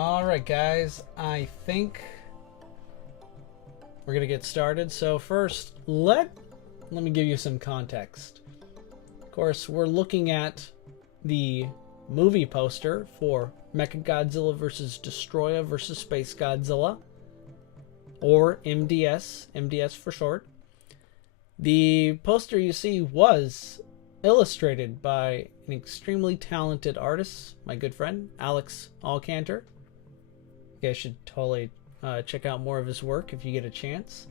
Alright guys, I think we're gonna get started. So first, let me give you some context. Of course, we're looking at the movie poster for Mechagodzilla vs. Destoroyah vs. SpaceGodzilla, or MDS for short. The poster you see was illustrated by an extremely talented artist, my good friend Alex Alcantor. You guys should totally check out more of his work if you get a chance.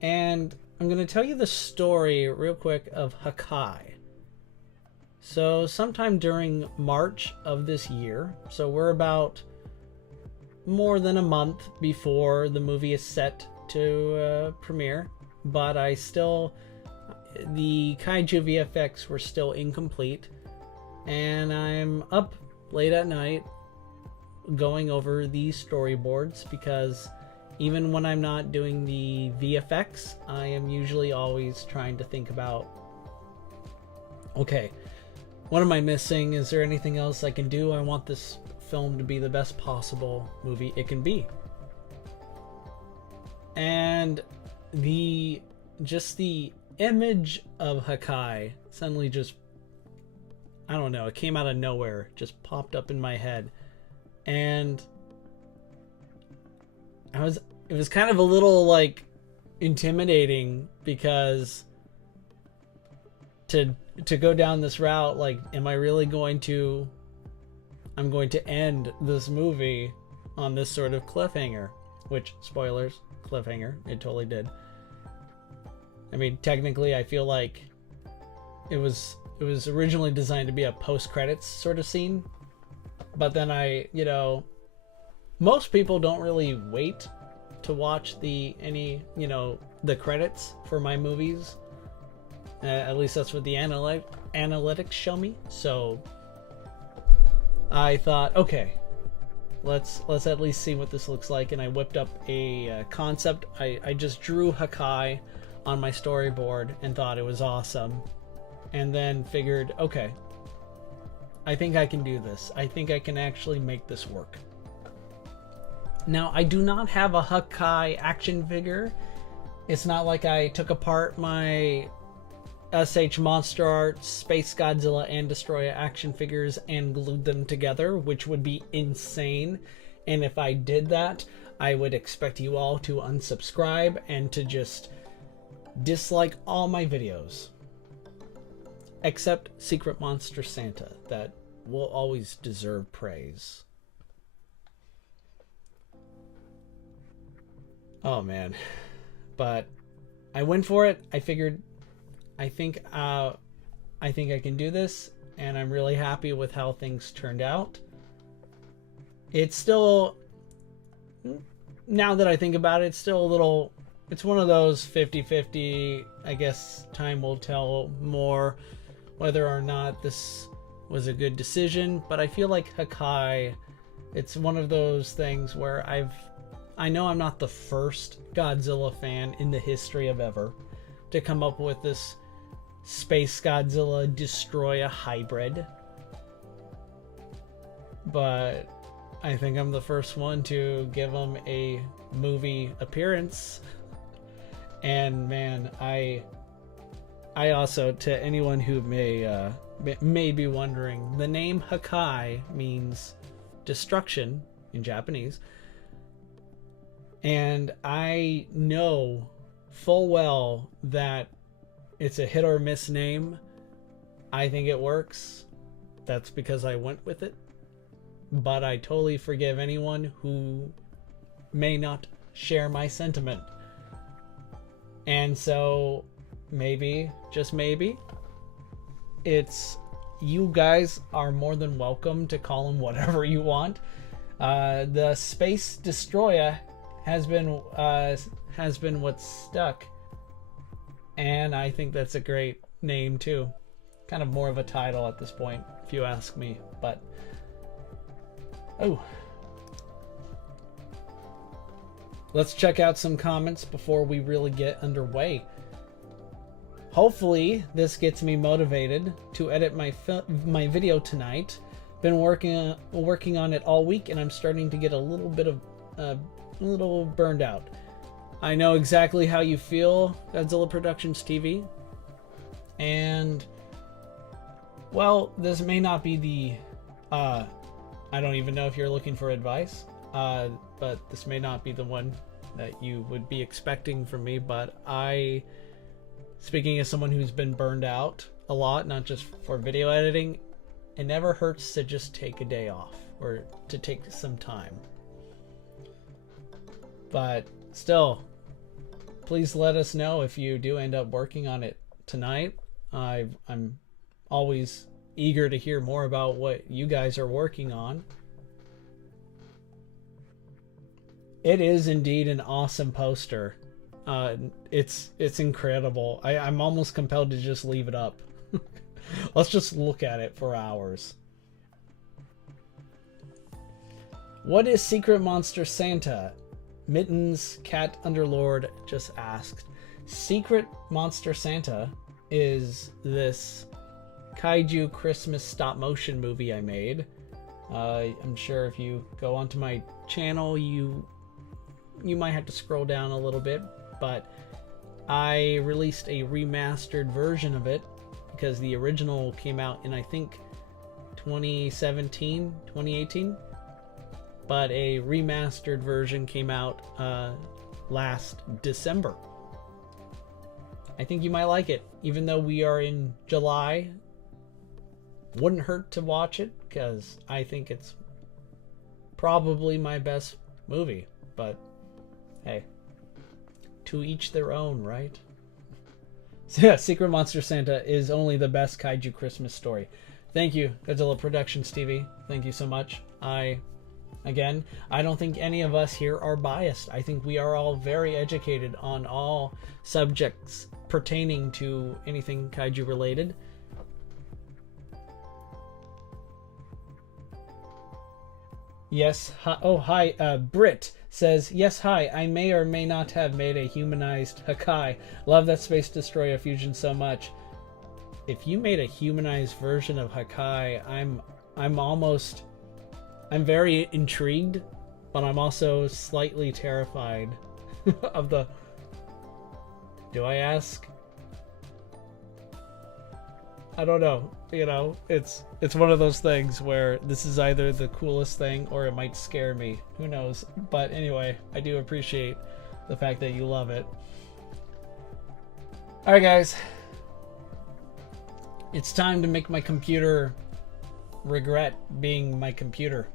And I'm going to tell you the story real quick of Hakai. So sometime during March of this year, so we're about more than a month before the movie is set to premiere, but the Kaiju VFX were still incomplete, and I'm up late at night going over the storyboards, because even when I'm not doing the VFX, I am usually always trying to think about, okay, what am I missing? Is there anything else I can do? I want this film to be the best possible movie it can be. And the image of Hakai suddenly just, I don't know, it came out of nowhere, just popped up in my head. And it was kind of a little like intimidating, because to go down this route, like, am I really going to end this movie on this sort of cliffhanger? Which, spoilers, cliffhanger, it totally did. I mean, technically, I feel like it was originally designed to be a post-credits sort of scene, but then most people don't really wait to watch the credits for my movies. At least that's what the analytics show me. So I thought, okay, let's at least see what this looks like, and I whipped up a concept. I just drew Hakai on my storyboard and thought it was awesome, and then figured, okay, I think I can do this. I think I can actually make this work. Now, I do not have a Hakai action figure. It's not like I took apart my SH Monster Arts, SpaceGodzilla, and Destoroyah action figures and glued them together, which would be insane. And if I did that, I would expect you all to unsubscribe and to just dislike all my videos. Except Secret Monster Santa, that will always deserve praise. Oh man. But I went for it. I figured, I think I can do this, and I'm really happy with how things turned out. It's still, now that I think about it, it's still a little, it's one of those 50-50, I guess time will tell more whether or not this was a good decision. But I feel like Hakai, it's one of those things where I know I'm not the first Godzilla fan in the history of ever to come up with this SpaceGodzilla Destoroyah hybrid, but I think I'm the first one to give him a movie appearance. And man, I also, to anyone who may be wondering, the name Hakai means destruction in Japanese, and I know full well that it's a hit or miss name. I think it works. That's because I went with it. But I totally forgive anyone who may not share my sentiment. And so maybe, just maybe, you guys are more than welcome to call him whatever you want. The Space Destoroyah has been what's stuck, and I think that's a great name too. Kind of more of a title at this point, if you ask me. But let's check out some comments before we really get underway. Hopefully this gets me motivated to edit my video tonight, Been working on it all week, and I'm starting to get a little bit of a little burned out. I know exactly how you feel, Godzilla Productions TV, and well, this may not be the I don't even know if you're looking for advice, but this may not be the one that you would be expecting from me. But speaking as someone who's been burned out a lot, not just for video editing, it never hurts to just take a day off or to take some time. But still, please let us know if you do end up working on it tonight. I'm always eager to hear more about what you guys are working on. It is indeed an awesome poster. It's incredible. I'm almost compelled to just leave it up. Let's just look at it for hours. What is Secret Monster Santa? Mittens Cat Underlord just asked. Secret Monster Santa is this kaiju Christmas stop motion movie I made. I'm sure if you go onto my channel, you might have to scroll down a little bit, but I released a remastered version of it because the original came out in, I think, 2017, 2018, but a remastered version came out last December. I think you might like it, even though we are in July. Wouldn't hurt to watch it because I think it's probably my best movie, but hey, to each their own, right? So yeah, Secret Monster Santa is only the best kaiju Christmas story. Thank you, Godzilla Productions TV. Thank you so much. Again, I don't think any of us here are biased. I think we are all very educated on all subjects pertaining to anything kaiju related. Yes, hi, oh hi, Brit says, yes, hi, I may or may not have made a humanized Hakai. Love that Space Destroyer fusion so much. If you made a humanized version of Hakai, I'm very intrigued, but I'm also slightly terrified of the... Do I ask? I don't know. You know, it's one of those things where this is either the coolest thing or it might scare me. Who knows? But anyway, I do appreciate the fact that you love it. Alright guys. It's time to make my computer regret being my computer.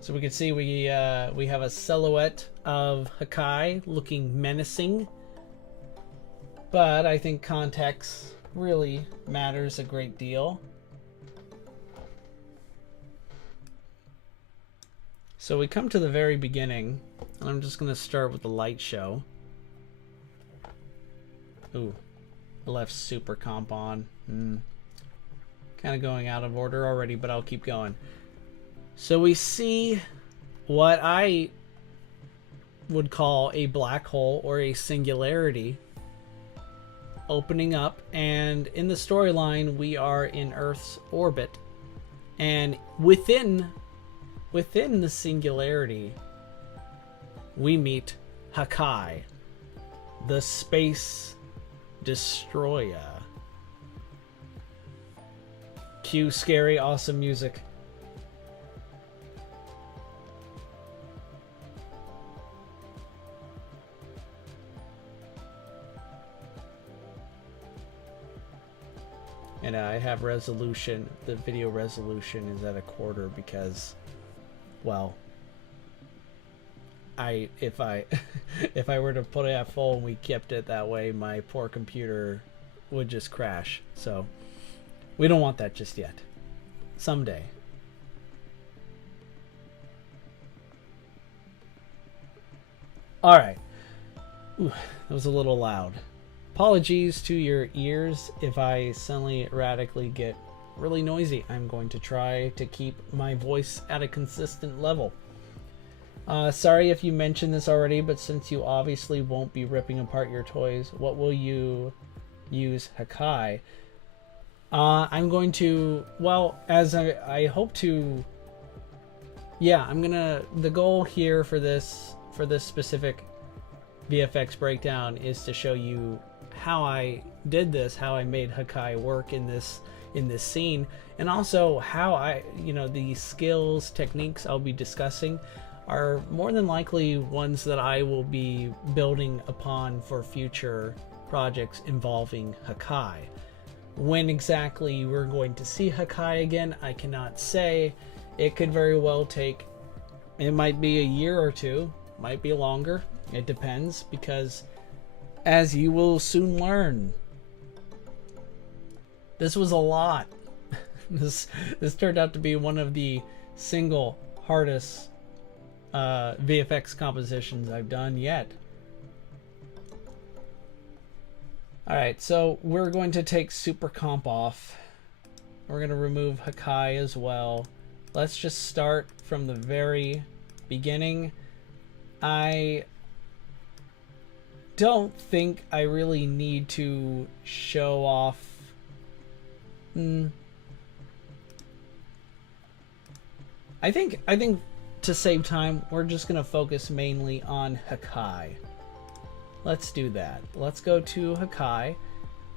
So we can see we have a silhouette of Hakai looking menacing. But I think context really matters a great deal. So we come to the very beginning, and I'm just going to start with the light show. Ooh, I left super comp on. Kind of going out of order already, but I'll keep going. So we see what I would call a black hole or a singularity opening up, and in the storyline we are in Earth's orbit, and within the singularity we meet Hakai, the Space Destroyer. Cue scary awesome music. And I have resolution. The video resolution is at a quarter because, well, if I were to put it at full and we kept it that way, my poor computer would just crash. So we don't want that just yet. Someday. All right. Ooh, that was a little loud. Apologies to your ears if I suddenly erratically get really noisy. I'm going to try to keep my voice at a consistent level. Sorry if you mentioned this already, but since you obviously won't be ripping apart your toys, what will you use Hakai? I'm going to, well, as I hope to, yeah, the goal here for this specific VFX breakdown is to show you how I did this, how I made Hakai work in this scene, and also how the skills, techniques I'll be discussing are more than likely ones that I will be building upon for future projects involving Hakai. When exactly we're going to see Hakai again, I cannot say. It could very well take, it might be a year or two, might be longer. It depends, because as you will soon learn, this was a lot. This turned out to be one of the single hardest VFX compositions I've done yet. Alright, so we're going to take Super Comp off. We're going to remove Hakai as well. Let's just start from the very beginning. I don't think I really need to show off. I think to save time, we're just gonna focus mainly on Hakai. Let's do that. Let's go to Hakai,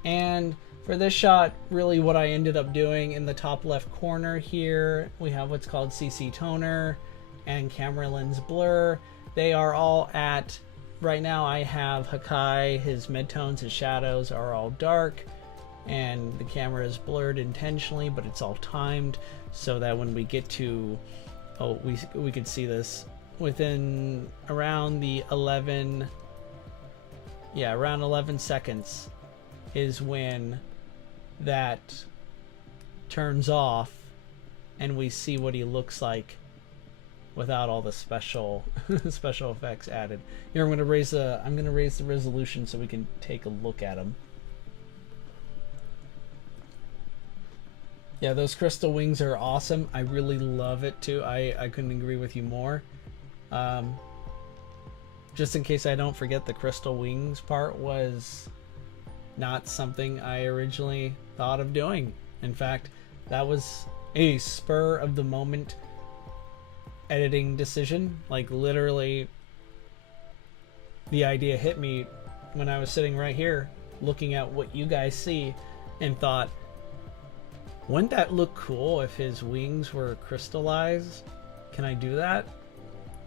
and for this shot, really what I ended up doing in the top left corner here, we have what's called CC toner and camera lens blur. They are all at, right now I have Hakai, his midtones, his shadows are all dark, and the camera is blurred intentionally, but it's all timed so that when we get to, we can see this within around the 11 seconds is when that turns off and we see what he looks like without all the special effects added. Here I'm going to raise the resolution so we can take a look at him. Yeah, those crystal wings are awesome. I really love it too. I couldn't agree with you more. Just in case I don't forget, the crystal wings part was not something I originally thought of doing. In fact, that was a spur of the moment editing decision. Like literally the idea hit me when I was sitting right here looking at what you guys see and thought, wouldn't that look cool if his wings were crystallized? Can I do that?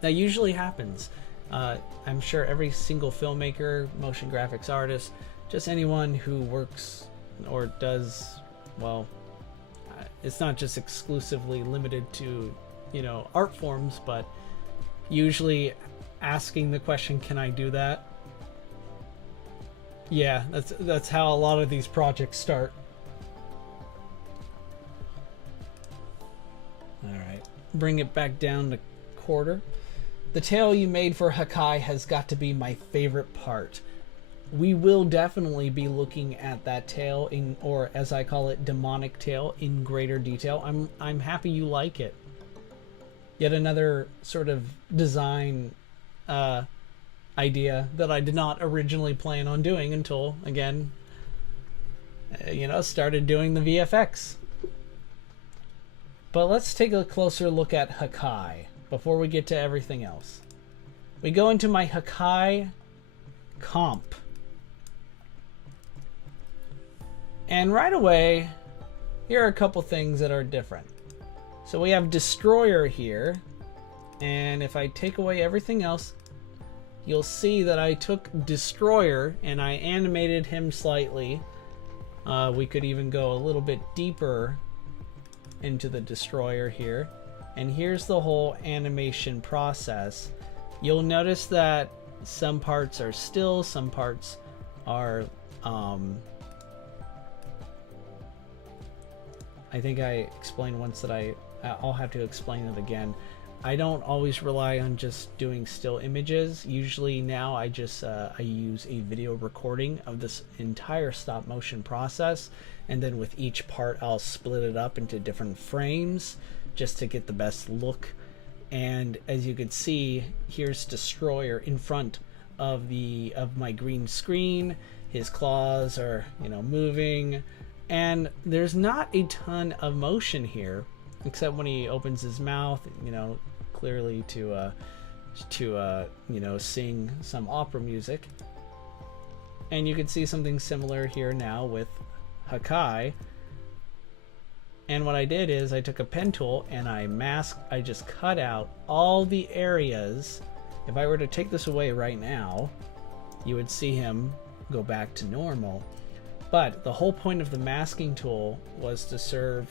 That usually happens. I'm sure every single filmmaker, motion graphics artist, just anyone who works or does, well, it's not just exclusively limited to, art forms, but usually asking the question, can I do that? Yeah, that's how a lot of these projects start. Alright, bring it back down to quarter. The tail you made for Hakai has got to be my favorite part. We will definitely be looking at that tail, or as I call it, demonic tail, in greater detail. I'm happy you like it. Yet another sort of design idea that I did not originally plan on doing until, again, started doing the VFX. But let's take a closer look at Hakai before we get to everything else. We go into my Hakai comp. And right away, here are a couple things that are different. So we have Destoroyah here, and if I take away everything else, you'll see that I took Destoroyah and I animated him slightly. We could even go a little bit deeper into the Destoroyah here, and here's the whole animation process. You'll notice that some parts are still, some parts are I think I explained once that I'll have to explain it again. I don't always rely on just doing still images. Usually now I just I use a video recording of this entire stop motion process, and then with each part I'll split it up into different frames just to get the best look. And as you can see, here's Destoroyah in front of my green screen. His claws are moving. And there's not a ton of motion here, except when he opens his mouth, you know, clearly to you know, sing some opera music. And you can see something similar here now with Hakai. And what I did is I took a pen tool and I just cut out all the areas. If I were to take this away right now, you would see him go back to normal. But the whole point of the masking tool was to serve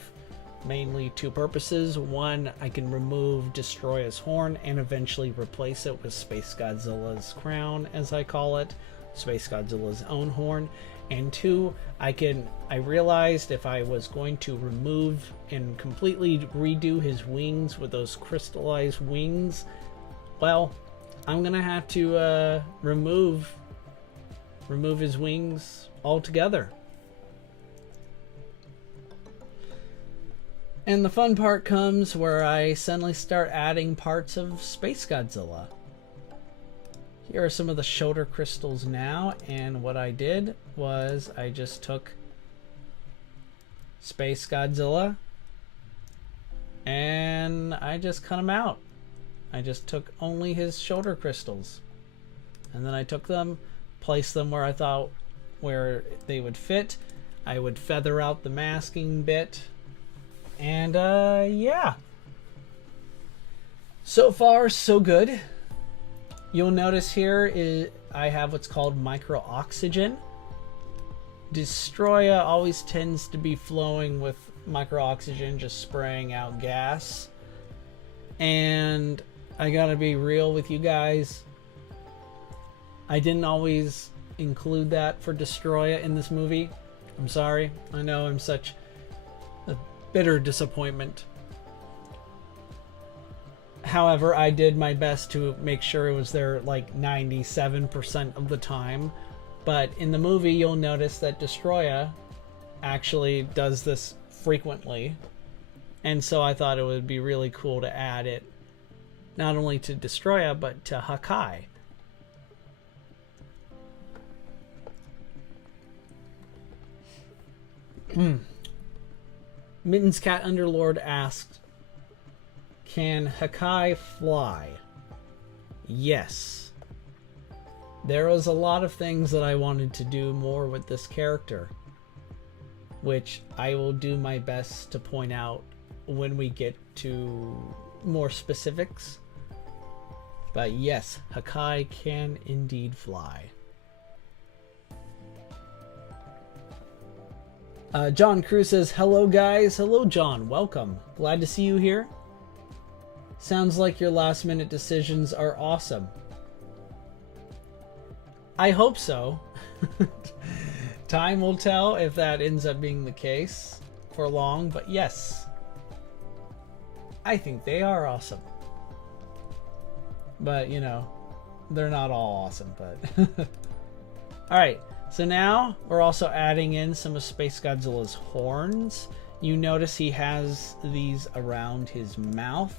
mainly two purposes. One, I can remove Destoroyah's horn and eventually replace it with SpaceGodzilla's crown, as I call it, SpaceGodzilla's own horn. And two, I realized if I was going to remove and completely redo his wings with those crystallized wings, well, I'm gonna have to remove his wings altogether. And the fun part comes where I suddenly start adding parts of SpaceGodzilla. Here are some of the shoulder crystals now, and what I did was I just took SpaceGodzilla and I just cut him out. I just took only his shoulder crystals, and then I took them, placed them where I thought where they would fit. I would feather out the masking bit, and yeah, so far so good. You'll notice here I have what's called micro oxygen. Destoroyah always tends to be flowing with micro oxygen, just spraying out gas. And I gotta be real with you guys, I didn't always include that for Destoroyah in this movie. I'm sorry. I know I'm such a bitter disappointment. However, I did my best to make sure it was there like 97% of the time. But in the movie, you'll notice that Destoroyah actually does this frequently. And so I thought it would be really cool to add it not only to Destoroyah, but to Hakai. Mittens Cat Underlord asked, can Hakai fly? Yes. There was a lot of things that I wanted to do more with this character, which I will do my best to point out when we get to more specifics. But yes, Hakai can indeed fly. John Cruz says, hello guys. Hello John, welcome. Glad to see you here. Sounds like your last minute decisions are awesome. I hope so. Time will tell if that ends up being the case for long, but yes, I think they are awesome. But you know, they're not all awesome, but alright. So now we're also adding in some of SpaceGodzilla's horns. You notice he has these around his mouth.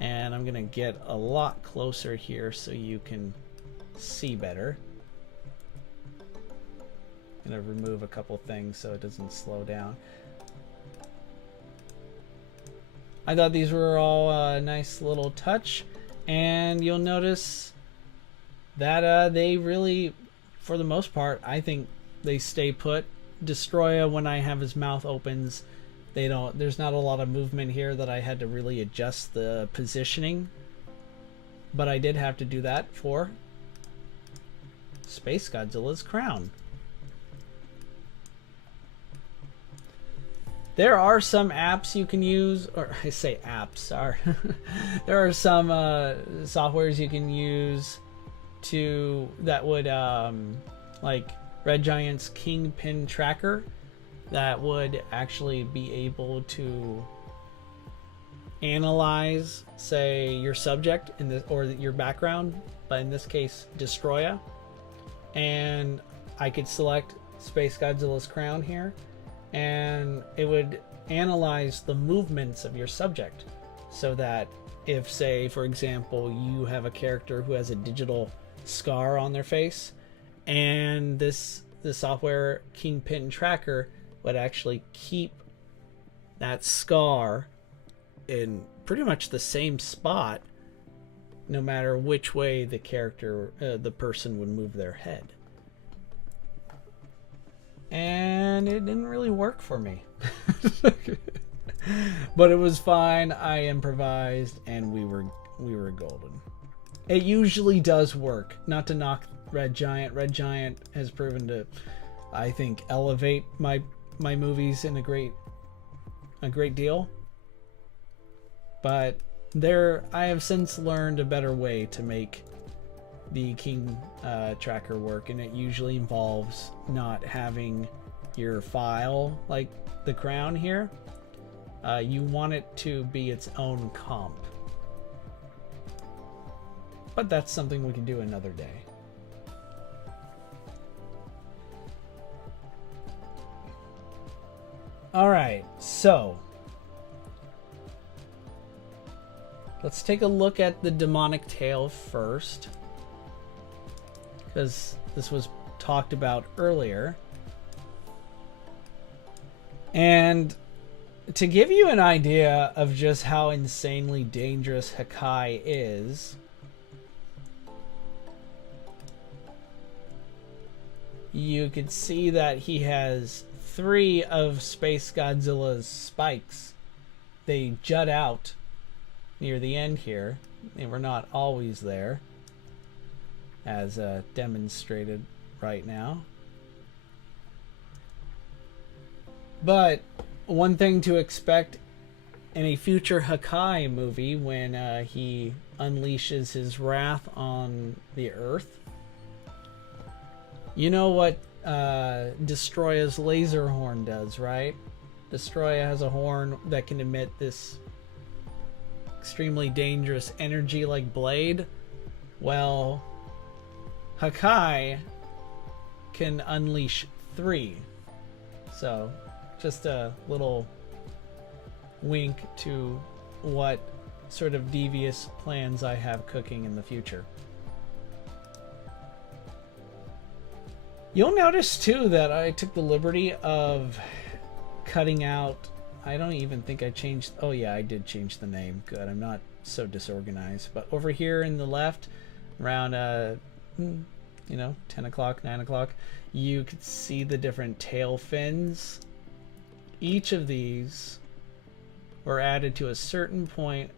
And I'm going to get a lot closer here so you can see better. I'm going to remove a couple things so it doesn't slow down. I thought these were all a nice little touch. And you'll notice that they really, for the most part, I think they stay put. Destoroyah, when I have his mouth opens, there's not a lot of movement here that I had to really adjust the positioning. But I did have to do that for SpaceGodzilla's crown. There are some apps you can use, or I say apps, sorry. There are some softwares you can use that would like Red Giant's Kingpin Tracker, that would actually be able to analyze, say, your subject in this, or your background, but in this case Destoroyah, and I could select SpaceGodzilla's crown here, and it would analyze the movements of your subject, so that if, say, for example, you have a character who has a digital scar on their face, and the software Kingpin Tracker would actually keep that scar in pretty much the same spot no matter which way the character, the person would move their head. And it didn't really work for me. But it was fine. I improvised and we were golden. It usually does work. Not to knock Red Giant. Red Giant has proven to, I think, elevate my movies in a great deal. But I have since learned a better way to make the King tracker work, and it usually involves not having your file like the crown here. You want it to be its own comp. But that's something we can do another day. Alright, so let's take a look at the demonic tail first, because this was talked about earlier. And to give you an idea of just how insanely dangerous Hakai is, you could see that he has 3 of SpaceGodzilla's spikes. They jut out near the end here. They were not always there, as demonstrated right now. But one thing to expect in a future Hakai movie, when he unleashes his wrath on the Earth, you know what Destoroyah's laser horn does, right? Destoroyah has a horn that can emit this extremely dangerous energy like blade. Well, Hakai can unleash 3. So, just a little wink to what sort of devious plans I have cooking in the future. You'll notice too that I took the liberty of cutting out, I don't even think I changed, oh yeah, I did change the name. Good, I'm not so disorganized. But over here in the left, around, 10 o'clock, 9 o'clock, you could see the different tail fins. Each of these were added to a certain point.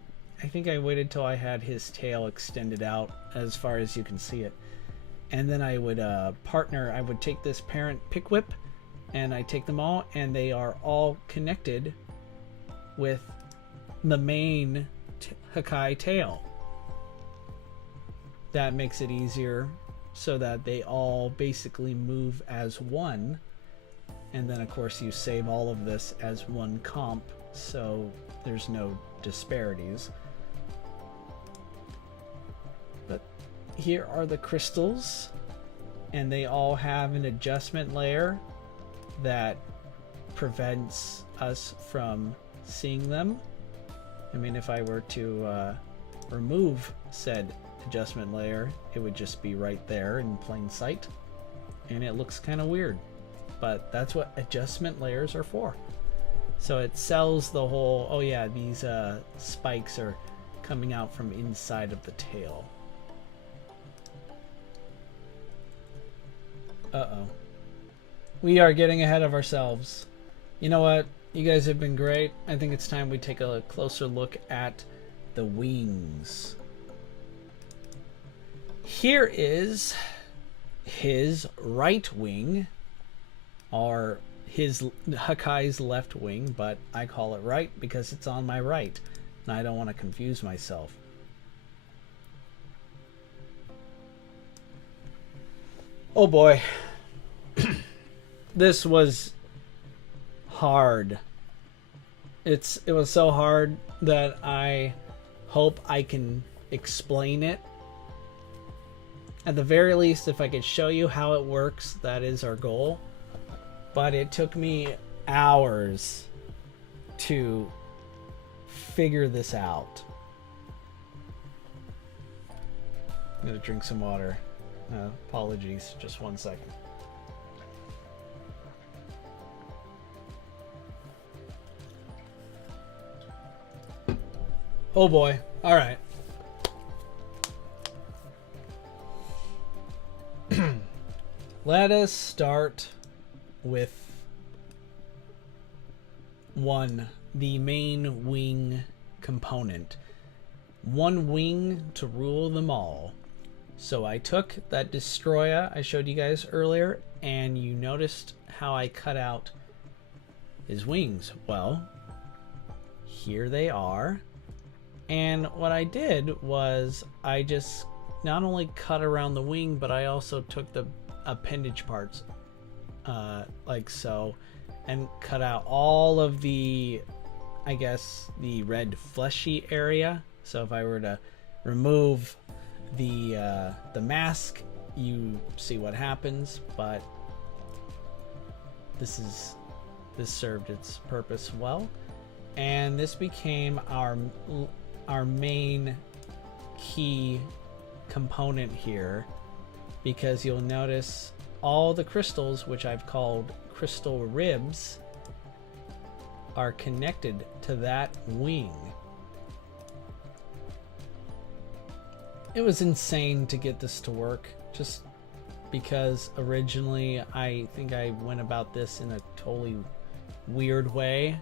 I think I waited till I had his tail extended out as far as you can see it. And then I would I would take this parent pick whip and I take them all, and they are all connected with the main Hakai tail. That makes it easier so that they all basically move as one. And then of course you save all of this as one comp, so there's no disparities. But here are the crystals, and they all have an adjustment layer that prevents us from seeing them. I mean, if I were to remove said adjustment layer, it would just be right there in plain sight, and it looks kind of weird. But that's what adjustment layers are for. So it sells the whole, oh yeah, these spikes are coming out from inside of the tail. Uh-oh. We are getting ahead of ourselves. You know what? You guys have been great. I think it's time we take a closer look at the wings. Here is his right wing, or his Hakai's left wing, but I call it right because it's on my right, and I don't want to confuse myself. Oh boy. This was hard. It was so hard that I hope I can explain it. At the very least, if I could show you how it works, that is our goal. But it took me hours to figure this out. I'm gonna drink some water. Apologies, just 1 second. Oh boy. All right. Let us start with the main wing component. One wing to rule them all. So I took that Destoroyah I showed you guys earlier, and you noticed how I cut out his wings. Well, here they are. And what I did was I just not only cut around the wing, but I also took the appendage parts like so, and cut out all of the, I guess, the red fleshy area. So if I were to remove the mask, you see what happens. But this served its purpose well, and this became our main key component here, because you'll notice all the crystals, which I've called crystal ribs, are connected to that wing. It was insane to get this to work, just because originally I think I went about this in a totally weird way.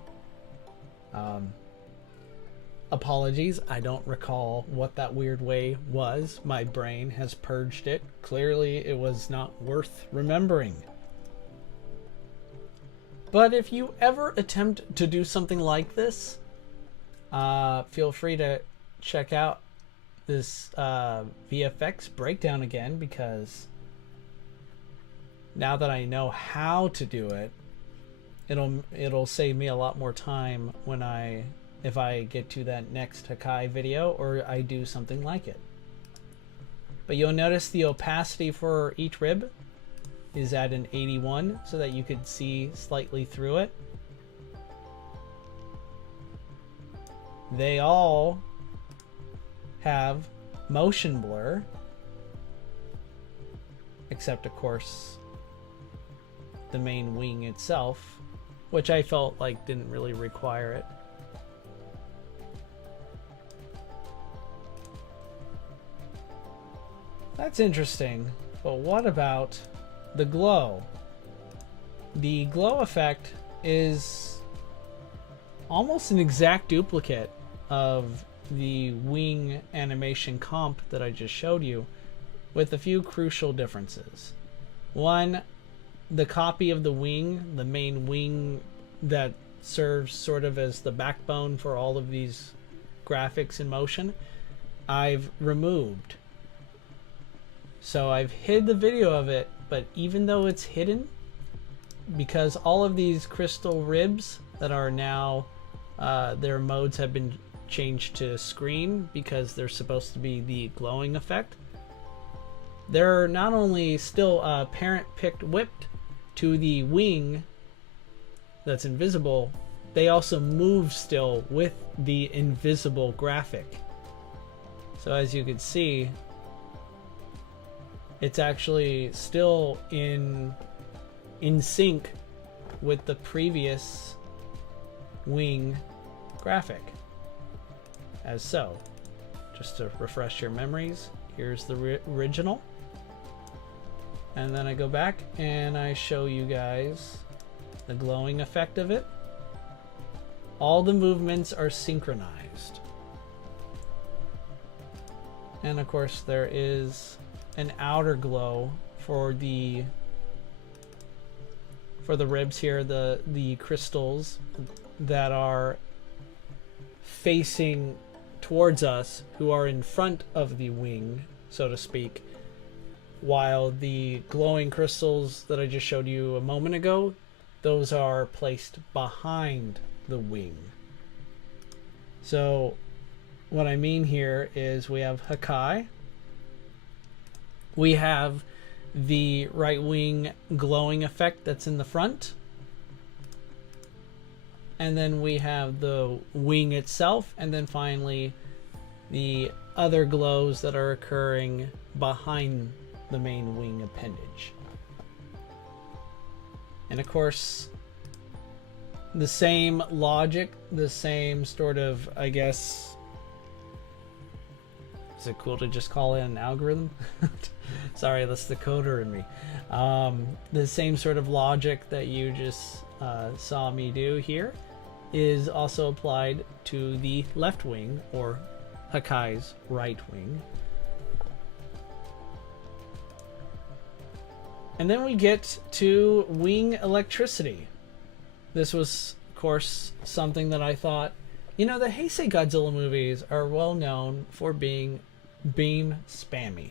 Apologies, I don't recall what that weird way was. My brain has purged it. Clearly it was not worth remembering. But if you ever attempt to do something like this, feel free to check out this VFX breakdown again, because now that I know how to do it, it'll save me a lot more time if I get to that next Hakai video, or I do something like it. But you'll notice the opacity for each rib is at an 81, so that you could see slightly through it. They all have motion blur, except of course the main wing itself, which I felt like didn't really require it. That's interesting, but what about the glow? The glow effect is almost an exact duplicate of the wing animation comp that I just showed you, with a few crucial differences. One, the copy of the wing, the main wing that serves sort of as the backbone for all of these graphics in motion, I've removed. So I've hid the video of it, but even though it's hidden, because all of these crystal ribs that are now, their modes have been changed to screen because they're supposed to be the glowing effect, they're not only still parent picked whipped to the wing that's invisible, they also move still with the invisible graphic. So as you can see, it's actually still in sync with the previous wing graphic. As so, just to refresh your memories, here's the original, and then I go back and I show you guys the glowing effect of it. All the movements are synchronized, and of course there is an outer glow for the ribs here, the crystals that are facing towards us, who are in front of the wing, so to speak, while the glowing crystals that I just showed you a moment ago, those are placed behind the wing. So what I mean here is we have Hakai, we have the right wing glowing effect that's in the front, and then we have the wing itself, and then finally the other glows that are occurring behind the main wing appendage. And of course, the same logic, the same sort of, I guess, Is it cool to just call it an algorithm? Sorry, that's the coder in me. The same sort of logic that you just saw me do here is also applied to the left wing, or Hakai's right wing. And then we get to wing electricity. This was, of course, something that I thought, you know, the Heisei Godzilla movies are well known for being beam spammy.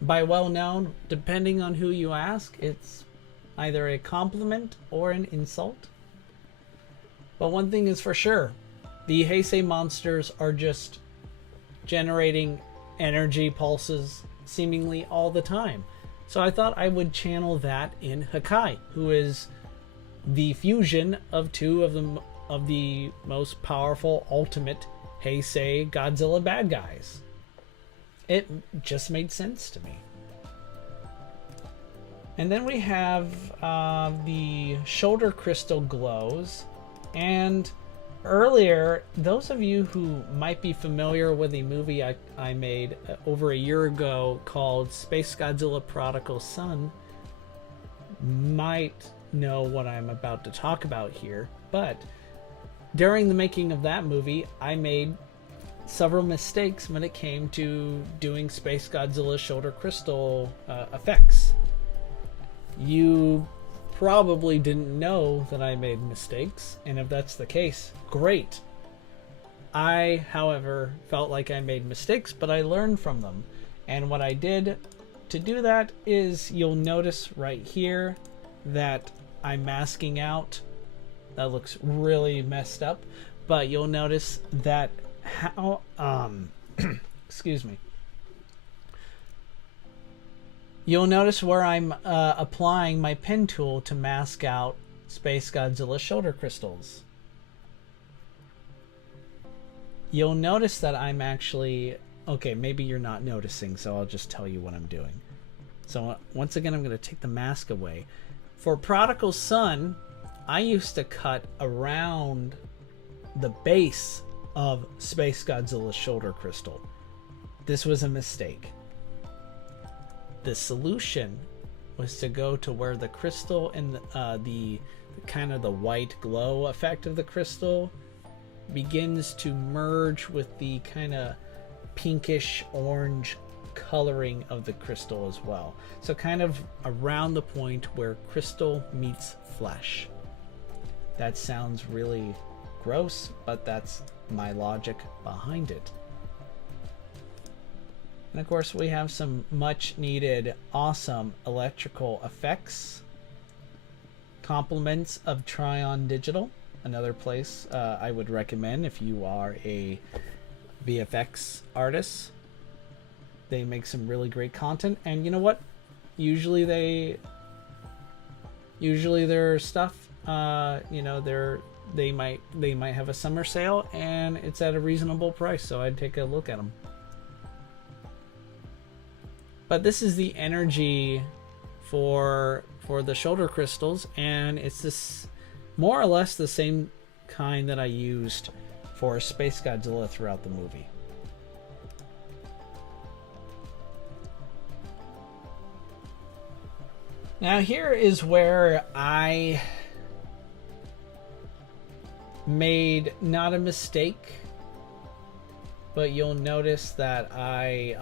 By well known, depending on who you ask, it's either a compliment or an insult. But one thing is for sure, the Heisei monsters are just generating energy pulses seemingly all the time. So I thought I would channel that in Hakai, who is the fusion of two of the most powerful ultimate Heisei Godzilla bad guys. It just made sense to me. And then we have the shoulder crystal glows. And earlier, those of you who might be familiar with a movie I made over a year ago called SpaceGodzilla Prodigal Son might know what I'm about to talk about here. But during the making of that movie, I made several mistakes when it came to doing SpaceGodzilla shoulder crystal effects. You probably didn't know that I made mistakes, and if that's the case, great. I, however, felt like I made mistakes, but I learned from them. And what I did to do that is, you'll notice right here that I'm masking out. That looks really messed up, but you'll notice that how excuse me. You'll notice where I'm applying my pen tool to mask out SpaceGodzilla shoulder crystals. You'll notice that I'm actually... Okay, maybe you're not noticing, so I'll just tell you what I'm doing. So once again, I'm going to take the mask away. For Prodigal Son, I used to cut around the base of SpaceGodzilla's shoulder crystal. This was a mistake. The solution was to go to where the crystal and the kind of the white glow effect of the crystal begins to merge with the kind of pinkish orange coloring of the crystal as well. So kind of around the point where crystal meets flesh. That sounds really gross, but that's my logic behind it. And of course, we have some much needed awesome electrical effects. Compliments of Tryon Digital, another place I would recommend if you are a VFX artist. They make some really great content, and you know what? Usually their stuff, you know, they might have a summer sale and it's at a reasonable price, so I'd take a look at them. But this is the energy for the shoulder crystals, and it's this more or less the same kind that I used for SpaceGodzilla throughout the movie. Now here is where I made not a mistake, but you'll notice that I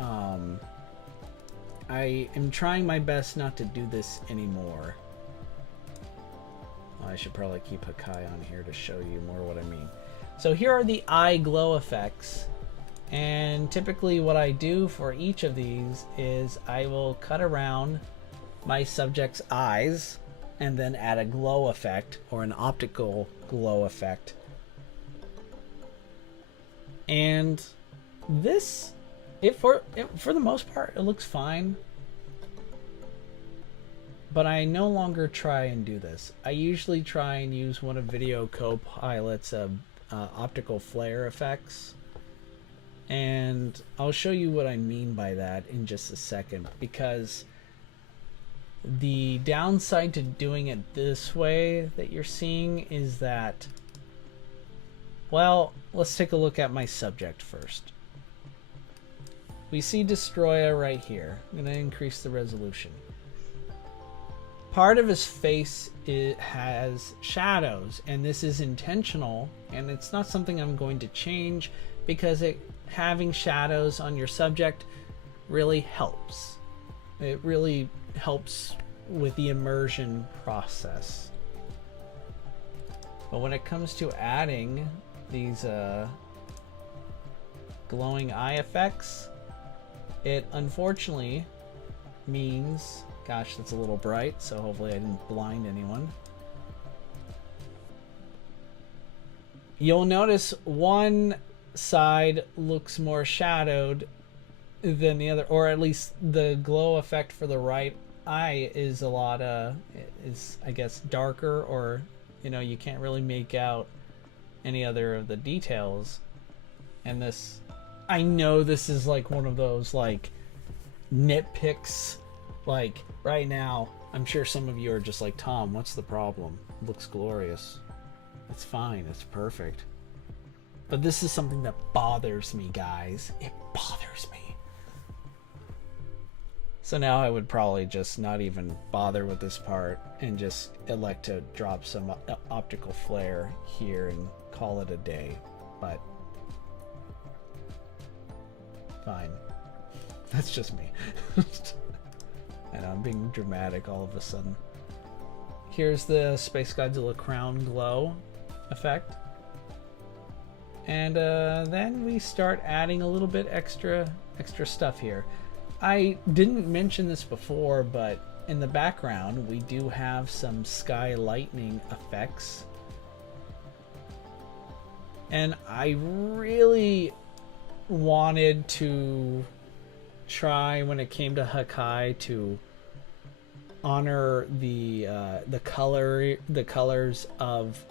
am trying my best not to do this anymore. I should probably keep Hakai on here to show you more what I mean. So here are the eye glow effects, and typically what I do for each of these is I will cut around my subject's eyes and then add a glow effect or an optical glow effect. And this, for the most part, it looks fine. But I no longer try and do this. I usually try and use one of Video Copilot's optical flare effects. And I'll show you what I mean by that in just a second, because the downside to doing it this way that you're seeing is that, well, let's take a look at my subject first. we see Destoroyah right here. I'm going to increase the resolution. Part of his face has shadows, and this is intentional, and it's not something I'm going to change because having shadows on your subject really helps. It really helps with the immersion process. But when it comes to adding these glowing eye effects, it unfortunately means, gosh, that's a little bright, so hopefully I didn't blind anyone. You'll notice one side looks more shadowed than the other, or at least the glow effect for the right eye is a lot is, I guess, darker, or you know, you can't really make out any other of the details. And this, I know this is like one of those like nitpicks. Like right now, I'm sure some of you are just like, Tom, what's the problem? It looks glorious. It's fine. It's perfect. But this is something that bothers me, guys. It bothers me. So now I would probably just not even bother with this part and just elect to drop some optical flare here and call it a day. But fine. That's just me. I know, I'm being dramatic all of a sudden. Here's the SpaceGodzilla crown glow effect. And then we start adding a little bit extra stuff here. I didn't mention this before, but in the background we do have some sky lightning effects. And I really wanted to try, when it came to Hakai, to honor the colors of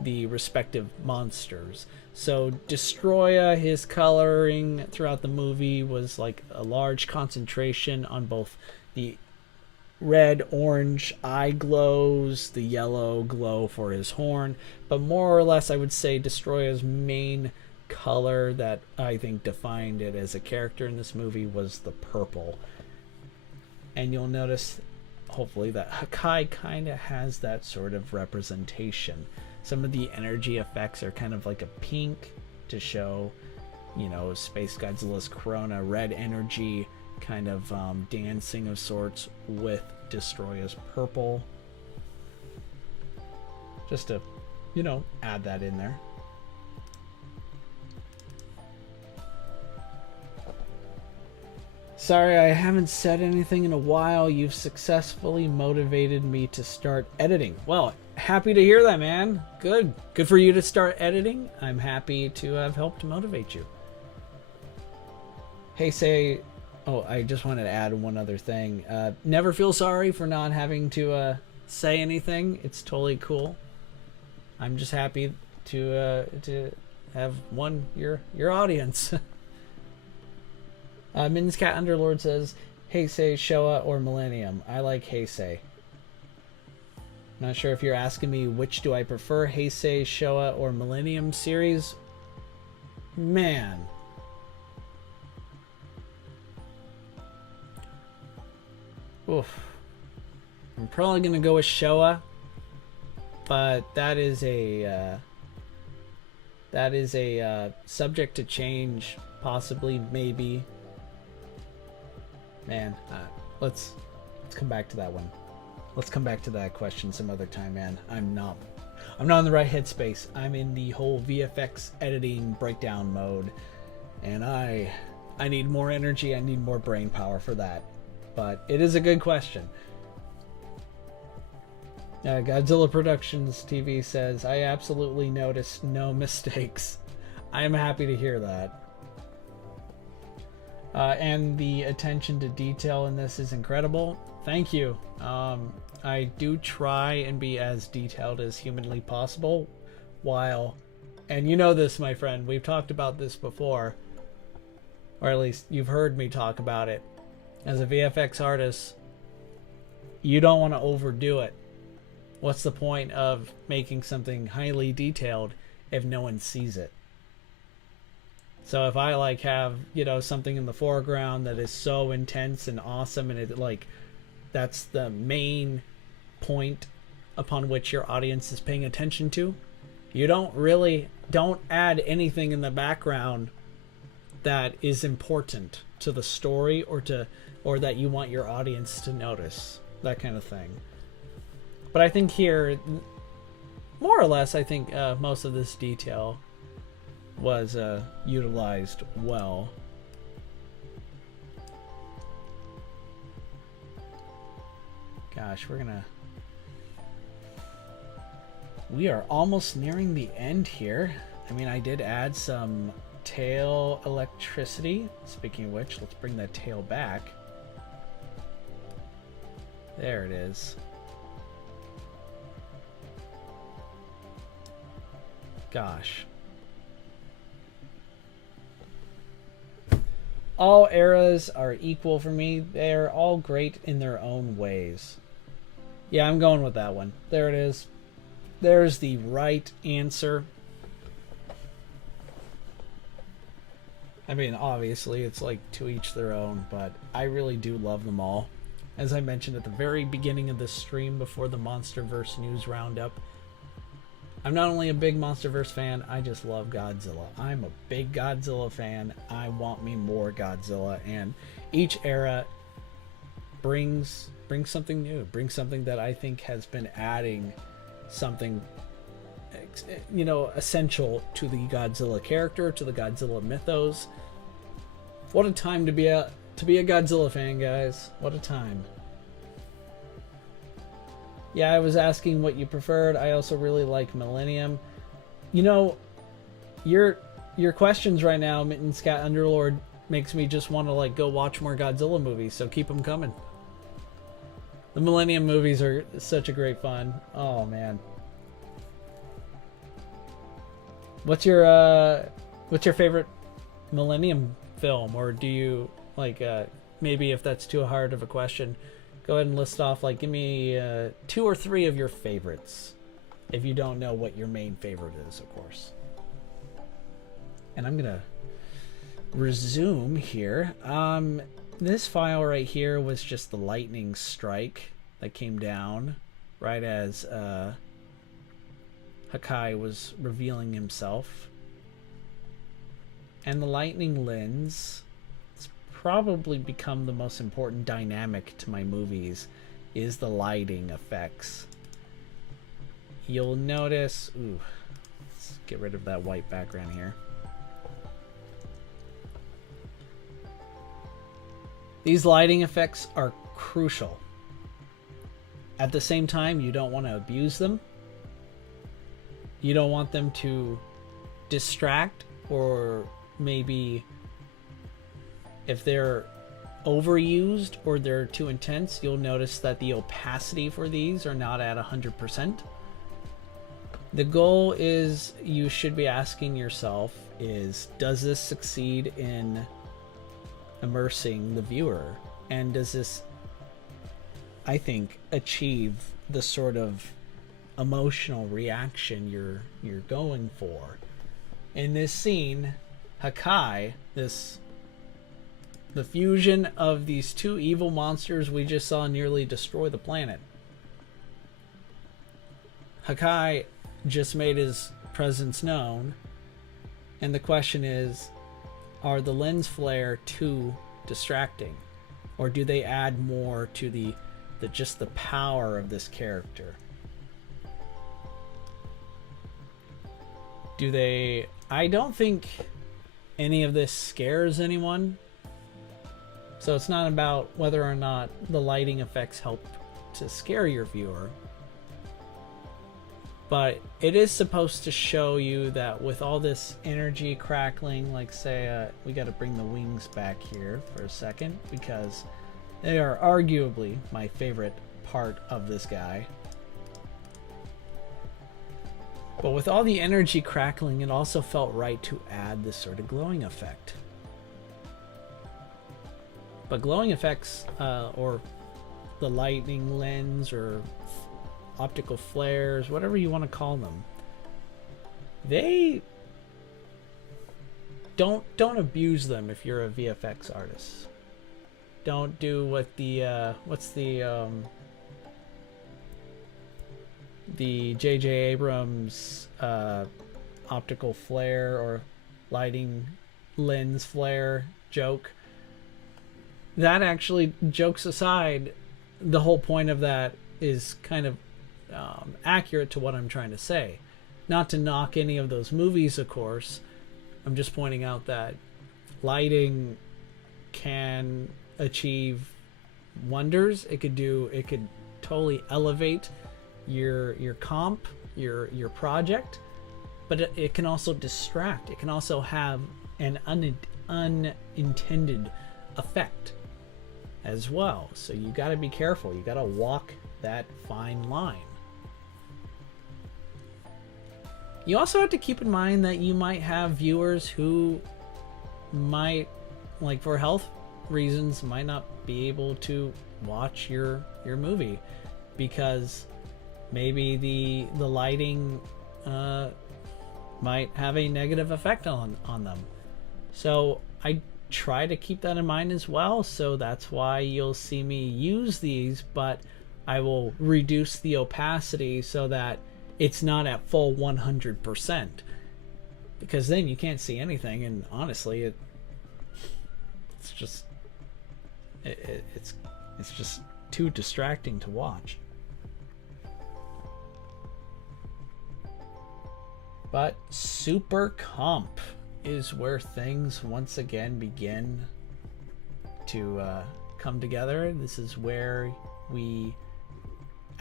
the respective monsters. So Destoroyah, his coloring throughout the movie was like a large concentration on both the red orange eye glows, the yellow glow for his horn, but more or less I would say Destoroyah's main color that I think defined it as a character in this movie was the purple. And you'll notice hopefully that Hakai kind of has that sort of representation. Some of the energy effects are kind of like a pink to show, you know, SpaceGodzilla's corona, red energy kind of dancing of sorts with Destoroyah's purple. Just to, you know, add that in there. Sorry, I haven't said anything in a while. You've successfully motivated me to start editing. Well, happy to hear that, man. Good for you to start editing. I'm happy to have helped motivate you. Hey, say, oh, I just wanted to add one other thing. Never feel sorry for not having to say anything. It's totally cool. I'm just happy to have won your audience. Min's Cat Underlord says, Heisei, Showa, or Millennium. I like Heisei. Not sure if you're asking me which do I prefer, Heisei, Showa, or Millennium series. Man. Oof. I'm probably going to go with Showa, but that is a subject to change, possibly, maybe. Man, let's come back to that one. Let's come back to that question some other time, man. I'm not in the right headspace. I'm in the whole VFX editing breakdown mode, and I need more energy. I need more brain power for that. But it is a good question. Godzilla Productions TV says, I absolutely noticed no mistakes. I am happy to hear that. And the attention to detail in this is incredible. Thank you. I do try and be as detailed as humanly possible while, and you know this, my friend, we've talked about this before, or at least you've heard me talk about it. As a VFX artist, you don't want to overdo it. What's the point of making something highly detailed if no one sees it? So if I like have, you know, something in the foreground that is so intense and awesome, and it like that's the main point upon which your audience is paying attention to, you don't add anything in the background that is important to the story or that you want your audience to notice, that kind of thing. But I think here, more or less, I think most of this detail was utilized well. Gosh, we are almost nearing the end here. I mean, I did add some tail electricity. Speaking of which, let's bring that tail back. There it is. Gosh. All eras are equal for me. They're all great in their own ways. Yeah, I'm going with that one. There it is. There's the right answer. I mean, obviously, it's like to each their own, but I really do love them all. As I mentioned at the very beginning of this stream before the MonsterVerse news roundup, I'm not only a big MonsterVerse fan, I just love Godzilla. I'm a big Godzilla fan. I want me more Godzilla, and each era brings something new, brings something that I think has been adding something, you know, essential to the Godzilla character, to the Godzilla mythos. What a time to be a Godzilla fan, guys. What a time. Yeah, I was asking what you preferred. I also really like Millennium. You know, your questions right now, Mittens Cat Underlord, makes me just want to like go watch more Godzilla movies, so keep them coming. The Millennium movies are such a great fun. Oh man. What's your favorite Millennium film, or do you like maybe if that's too hard of a question, go ahead and list off, like, give me 2 or 3 of your favorites, if you don't know what your main favorite is, of course. And I'm gonna resume here. This file right here was just the lightning strike that came down right as Hakai was revealing himself. And the lightning lens, it's probably become the most important dynamic to my movies, is the lighting effects. You'll notice, let's get rid of that white background here. These lighting effects are crucial. At the same time, you don't want to abuse them. You don't want them to distract, or maybe if they're overused or they're too intense, you'll notice that the opacity for these are not at 100%. The goal is, you should be asking yourself, is does this succeed in immersing the viewer, and does this, I think, achieve the sort of emotional reaction you're going for? In this scene, Hakai, the fusion of these two evil monsters we just saw nearly destroy the planet. Hakai just made his presence known, and the question is, are the lens flare too distracting, or do they add more to the just the power of this character? Do they? I don't think any of this scares anyone, so it's not about whether or not the lighting effects help to scare your viewer. But it is supposed to show you that with all this energy crackling, like say, we got to bring the wings back here for a second, because they are arguably my favorite part of this guy. But with all the energy crackling, it also felt right to add this sort of glowing effect. But glowing effects, or the lightning lens, or optical flares, whatever you want to call them, they don't abuse them if you're a VFX artist. Don't do what the J.J. Abrams optical flare or lighting lens flare joke. That actually, jokes aside, the whole point of that is kind of accurate to what I'm trying to say. Not to knock any of those movies, of course. I'm just pointing out that lighting can achieve wonders. It could totally elevate your comp, your project, but it can also distract. It can also have an unintended effect as well. So you got to be careful. You got to walk that fine line. You also have to keep in mind that you might have viewers who might, like for health reasons, might not be able to watch your movie because maybe the lighting might have a negative effect on them. So I try to keep that in mind as well. So that's why you'll see me use these, but I will reduce the opacity so that it's not at full 100%, because then you can't see anything, and honestly it's just too distracting to watch. But super comp is where things once again begin to come together. This is where we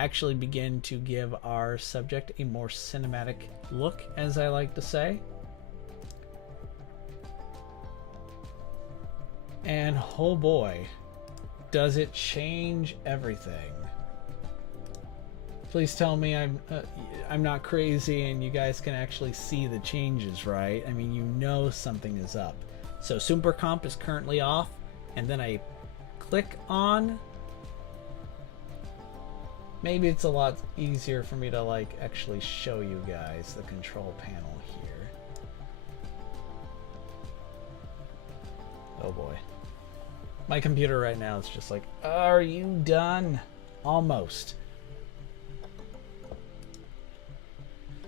actually begin to give our subject a more cinematic look, as I like to say. And oh boy, does it change everything. Please tell me I'm not crazy and you guys can actually see the changes, right? I mean, you know something is up. So super comp is currently off, and then I click on. Maybe it's a lot easier for me to like actually show you guys the control panel here. Oh boy. My computer right now is just like, are you done? Almost.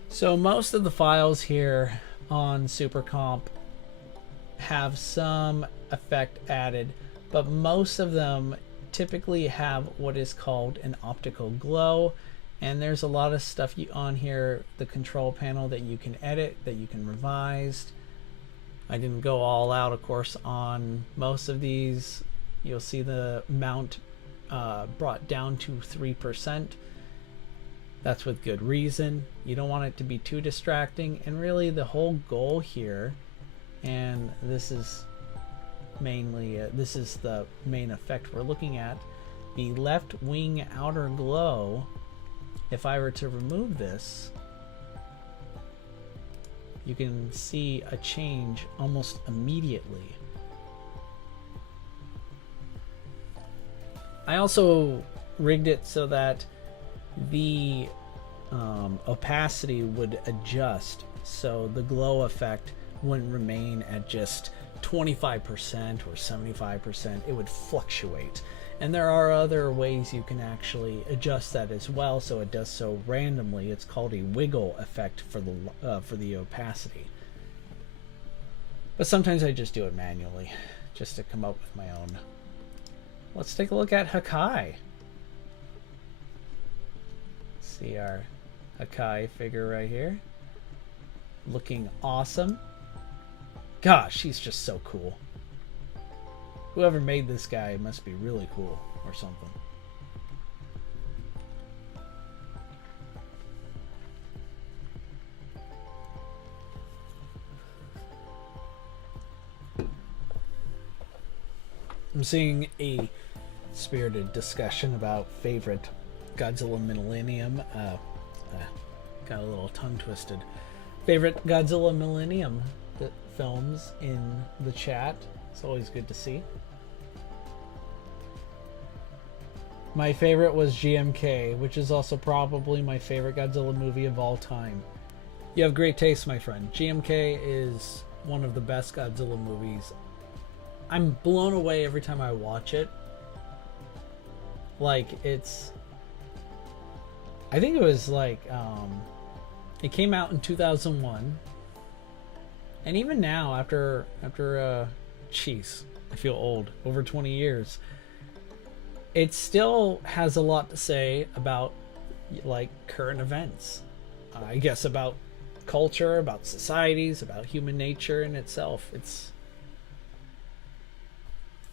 So most of the files here on Super Comp have some effect added, but most of them typically have what is called an optical glow, and there's a lot of stuff on here, the control panel, that you can edit, that you can revise. I didn't go all out, of course, on most of these. You'll see the mount brought down to 3%. That's with good reason. You don't want it to be too distracting, and really the whole goal here, and this is mainly this is the main effect we're looking at, the left wing outer glow. If I were to remove this, you can see a change almost immediately. I also rigged it so that the opacity would adjust, so the glow effect wouldn't remain at just 25% or 75%. It would fluctuate, and there are other ways you can actually adjust that as well, so it does so randomly. It's called a wiggle effect for the opacity, but sometimes I just do it manually just to come up with my own. Let's take a look at Hakai. See our Hakai figure right here, looking awesome. Gosh, he's just so cool. Whoever made this guy must be really cool or something. I'm seeing a spirited discussion about favorite Godzilla Millennium. Got a little tongue twisted. Favorite Godzilla Millennium films in the chat. It's always good to see. My favorite was GMK, which is also probably my favorite Godzilla movie of all time. You have great taste, my friend. GMK is one of the best Godzilla movies. I'm blown away every time I watch it. Like, it's... I think it was like... it came out in 2001. And even now, after jeez, I feel old. Over 20 years. It still has a lot to say about, like, current events. I guess about culture, about societies, about human nature in itself.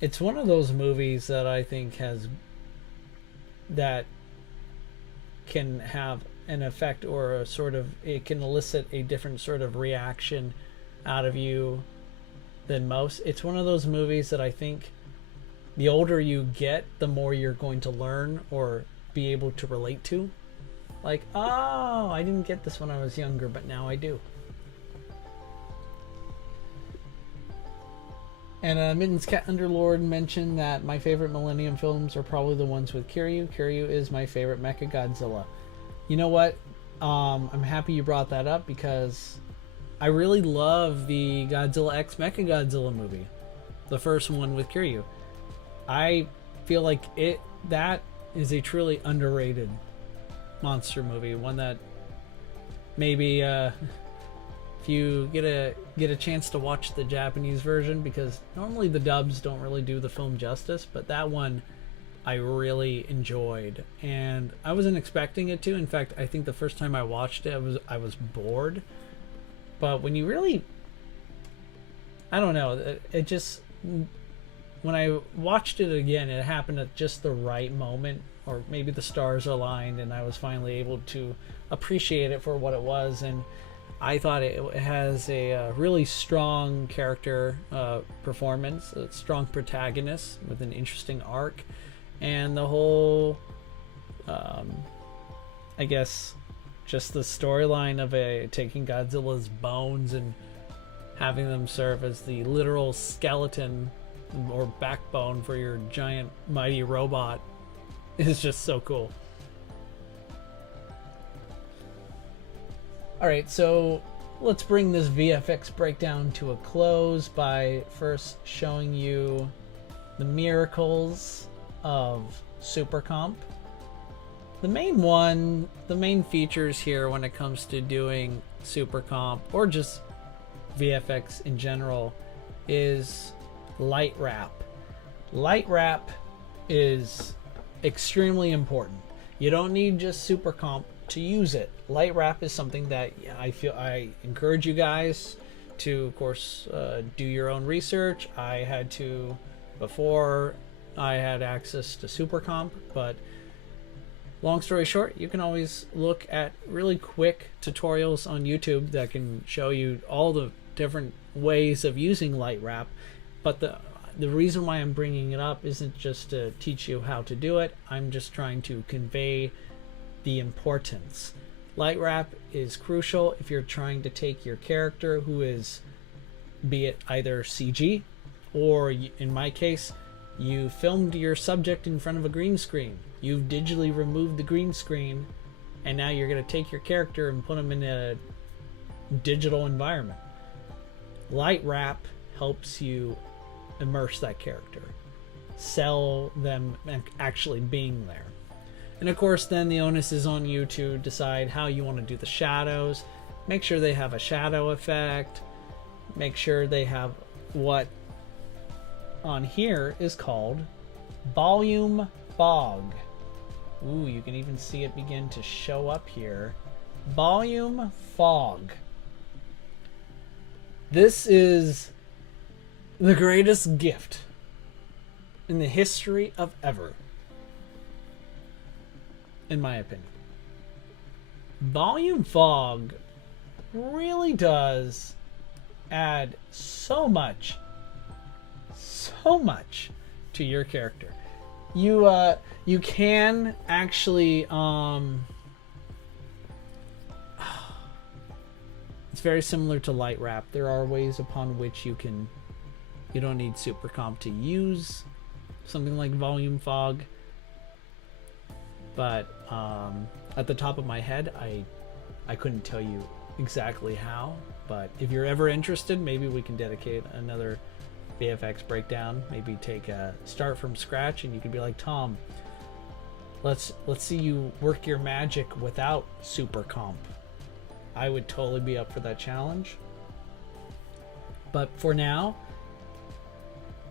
It's one of those movies that I think that can have an effect, or a sort of, it can elicit a different sort of reaction out of you than most. It's one of those movies that I think the older you get, the more you're going to learn or be able to relate to. Like, oh, I didn't get this when I was younger, but now I do. And Mittens Cat Underlord mentioned that my favorite Millennium films are probably the ones with Kiryu. Kiryu is my favorite Mechagodzilla. You know what? I'm happy you brought that up, because I really love the Godzilla X Mechagodzilla movie. The first one with Kiryu. I feel like that is a truly underrated monster movie. One that maybe if you get a chance to watch the Japanese version, because normally the dubs don't really do the film justice, but that one I really enjoyed, and I wasn't expecting it to. In fact, I think the first time I watched it, I was bored. But when you really, I don't know, it just, when I watched it again, it happened at just the right moment, or maybe the stars aligned, and I was finally able to appreciate it for what it was. And I thought it has a really strong character performance, a strong protagonist with an interesting arc, and the whole, I guess, just the storyline of taking Godzilla's bones and having them serve as the literal skeleton or backbone for your giant mighty robot is just so cool. Alright, so let's bring this VFX breakdown to a close by first showing you the miracles of Super Comp. The main features here when it comes to doing Super Comp, or just VFX in general, is light wrap. Light wrap is extremely important. You don't need just Super Comp to use it. Light wrap is something that I encourage you guys to, of course, do your own research. I had to before I had access to Super Comp, but long story short, you can always look at really quick tutorials on YouTube that can show you all the different ways of using light wrap. But the reason why I'm bringing it up isn't just to teach you how to do it. I'm just trying to convey the importance. Light wrap is crucial if you're trying to take your character, who is, be it either CG, or in my case, you filmed your subject in front of a green screen. You've digitally removed the green screen, and now you're going to take your character and put them in a digital environment. Light wrap helps you immerse that character, sell them actually being there. And of course, then the onus is on you to decide how you want to do the shadows. Make sure they have a shadow effect. Make sure they have what on here is called volume fog. Ooh, you can even see it begin to show up here. Volume fog. This is the greatest gift in the history of ever, in my opinion. Volume fog really does add so much to your character. You can actually it's very similar to light wrap. There are ways upon which you don't need Super Comp to use something like volume fog, but at the top of my head, I couldn't tell you exactly how, but if you're ever interested, maybe we can dedicate another VFX breakdown. Maybe take a start from scratch, and you could be like, Tom, let's see you work your magic without super comp. I would totally be up for that challenge. But for now,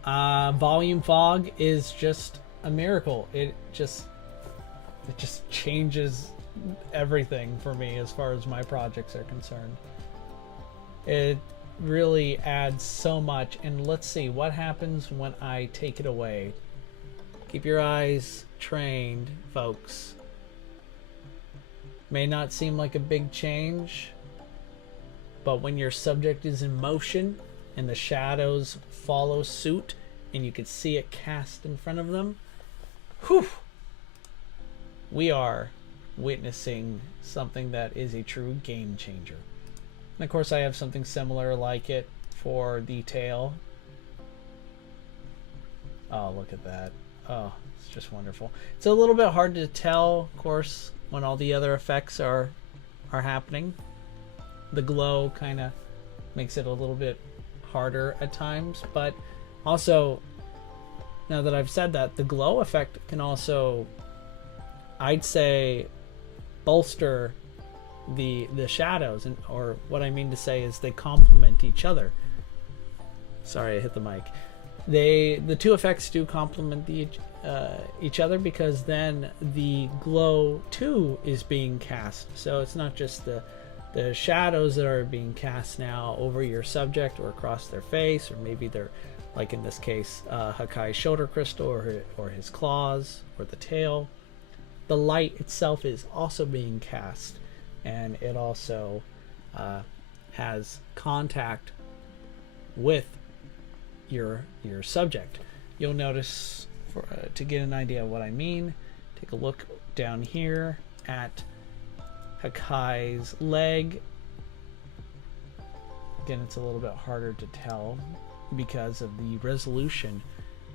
volume fog is just a miracle. It just changes everything for me as far as my projects are concerned. It really adds so much. And let's see what happens when I take it away. Keep your eyes trained, folks. May not seem like a big change, but when your subject is in motion and the shadows follow suit and you can see it cast in front of them, whew, we are witnessing something that is a true game changer. And of course I have something similar like it for the tail. Oh, look at that. Oh, it's just wonderful. It's a little bit hard to tell, of course, when all the other effects are happening. The glow kind of makes it a little bit harder at times, but also, now that I've said that, the glow effect can also, I'd say, bolster the shadows, and or what I mean to say is they complement each other. Sorry, I hit the mic. The two effects do complement each other, because then the glow too is being cast. So it's not just the shadows that are being cast now over your subject or across their face, or maybe they're, like in this case, Hakai's shoulder crystal or his claws or the tail. The light itself is also being cast, and it also has contact with your subject. You'll notice, to get an idea of what I mean, take a look down here at Hakai's leg. Again, it's a little bit harder to tell because of the resolution,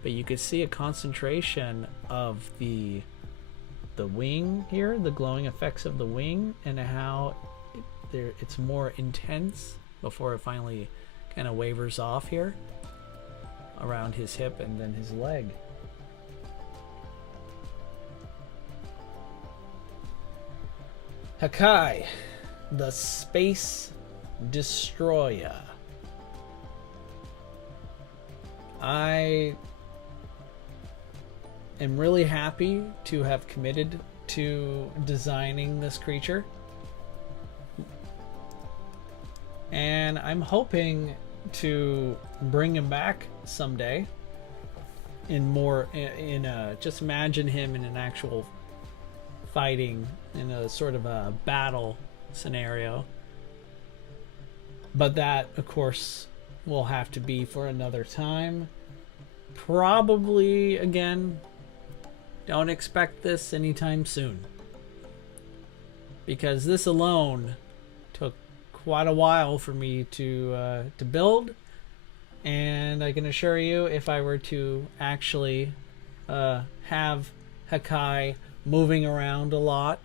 but you could see a concentration of the wing here, the glowing effects of the wing, and how it's more intense before it finally kind of wavers off here around his hip and then his leg. Hakai, the Space Destroyer. I am really happy to have committed to designing this creature, and I'm hoping to bring him back someday just imagine him in an actual fighting, in a sort of a battle scenario. But that, of course, will have to be for another time. Probably, again, don't expect this anytime soon, because this alone took quite a while for me to build. And I can assure you, if I were to actually have Hakai moving around a lot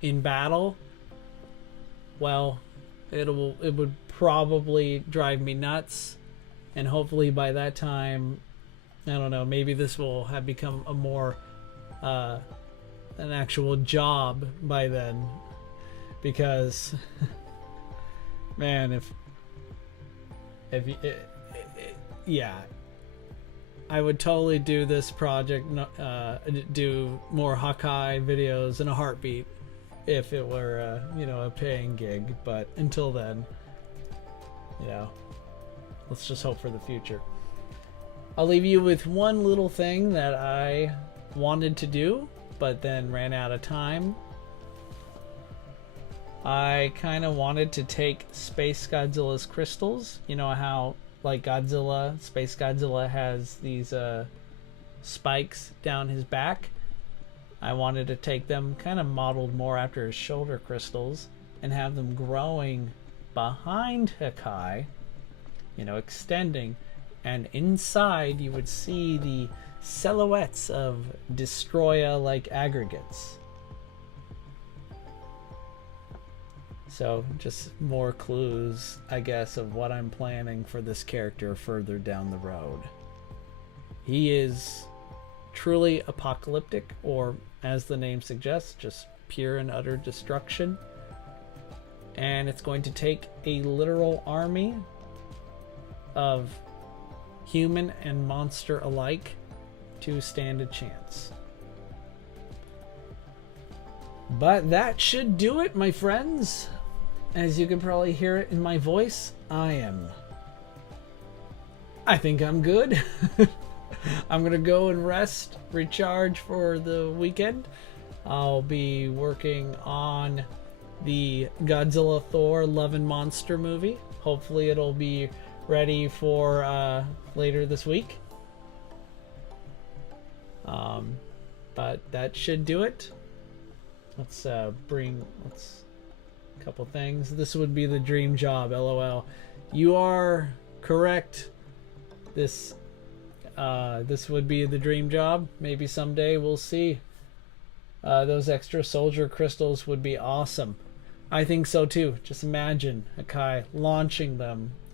in battle, well, it would probably drive me nuts. And hopefully by that time, I don't know, maybe this will have become a more an actual job by then, because man, yeah, I would totally do this project, do more Hakai videos in a heartbeat if it were a paying gig. But until then, let's just hope for the future. I'll leave you with one little thing that I wanted to do, but then ran out of time. I kind of wanted to take SpaceGodzilla's crystals. You know how, like Godzilla, SpaceGodzilla has these spikes down his back? I wanted to take them, kind of modeled more after his shoulder crystals, and have them growing behind Hakai, extending, and inside you would see the silhouettes of Destoroyah like aggregates. So just more clues, I guess, of what I'm planning for this character further down the road. He is truly apocalyptic, or as the name suggests, just pure and utter destruction. And it's going to take a literal army of human and monster alike to stand a chance. But that should do it, my friends. As you can probably hear it in my voice, I think I'm good. I'm gonna go and rest, recharge for the weekend. I'll be working on the Godzilla Thor Love and Monster movie. Hopefully it'll be ready for later this week. But that should do it. Let's a couple things. This would be the dream job, LOL. You are correct. This would be the dream job. Maybe someday we'll see. Those extra soldier crystals would be awesome. I think so too. Just imagine Hakai launching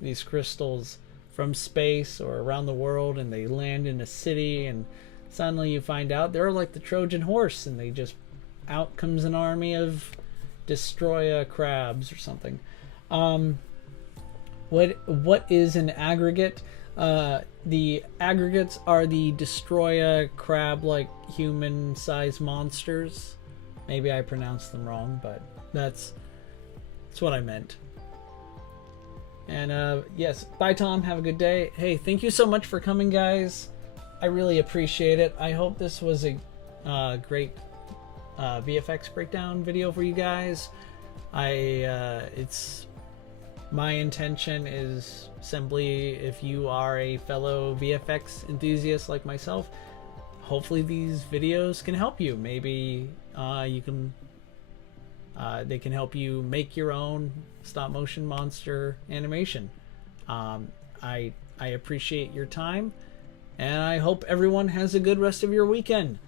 these crystals from space or around the world, and they land in a city, and suddenly you find out they're like the Trojan horse, and they just out comes an army of Destoroyah crabs or something. What is an aggregate? The aggregates are the Destoroyah crab-like human-sized monsters. Maybe I pronounced them wrong, but that's what I meant. And yes, bye Tom, have a good day. Hey, thank you so much for coming, guys. I really appreciate it. I hope this was a great VFX breakdown video for you guys. It's my intention is simply, if you are a fellow VFX enthusiast like myself, hopefully these videos can help you. Maybe they can help you make your own stop motion monster animation. I appreciate your time, and I hope everyone has a good rest of your weekend.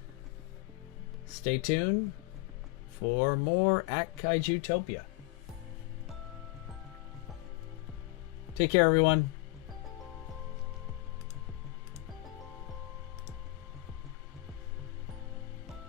Stay tuned for more at Kaijutopia. Take care, everyone.